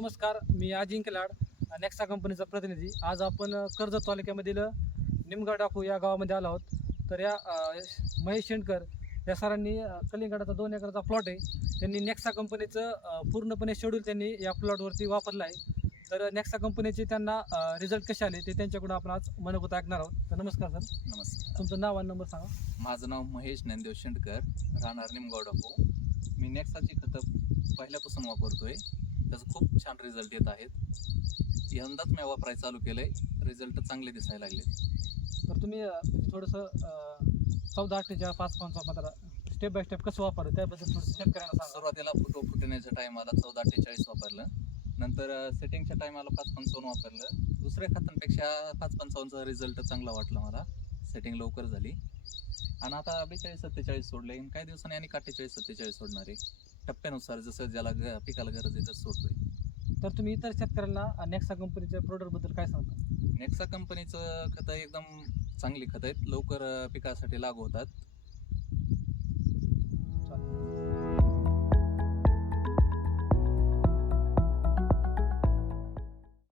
नमस्कार मी अजिंक्य लाड नेक्सा कंपनीचा प्रतिनिधी. आज आपण कर्जत तालुक्यामधील निमगाव डाकू या गावामध्ये आलो आहोत. तर या महेश शेंडकर या सरांनी कलिंगडाचा दोन एकरचा प्लॉट आहे. त्यांनी नेक्सा कंपनीचं पूर्णपणे शेड्यूल त्यांनी या प्लॉटवरती वापरलं आहे. तर नेक्सा कंपनीचे त्यांना रिझल्ट कसे आले ते त्यांच्याकडून आपण आज मनोगत ऐकणार आहोत. तर नमस्कार सर. नमस्कार. तुमचं नाव आणि नंबर सांगा. माझं नाव महेश ज्ञानदेव शेंडकर राहणार निमगाव डाकू. मी नेक्साची खतं पहिल्यापासून वापरतोय. त्याचा खूप छान रिझल्ट येत आहेत. यंदाच मी वापरायला चालू केलंय. रिझल्ट चांगले दिसायला लागले. तर तुम्ही म्हणजे थोडंसं चौदा अठ्ठेचाळ पाच पंचावन्न स्टेप बाय स्टेप कसं वापरलं? त्याबद्दल थोडं शेतकऱ्यांना सांगा. सुरुवातीला फुटो फुटण्याच्या टायमाला चौदा अठ्ठेचाळीस वापरलं. नंतर सेटिंगच्या टायमाला पाच पंचावन्न वापरलं. दुसऱ्या खतांपेक्षा पाच पंचावन्नचा रिझल्ट चांगला वाटला मला. सेटिंग लवकर झाली. आणि आता बेचाळीस सत्तेचाळीस सोडले काही दिवसांनी आणि अठ्ठेचाळीस सत्तेचाळीस सोडणार आहे. टप्प्यानुसार जसं ज्याला ग- पिकाला गरज आहे तसं सोडतोय. तर तुम्ही इतर शेतकऱ्यांना नेक्सा कंपनीच्या प्रोडक्टबद्दल काय सांगता? नेक्सा कंपनीचं खतं एकदम चांगली खतं आहेत. लवकर अं, पिकासाठी लागू होतात.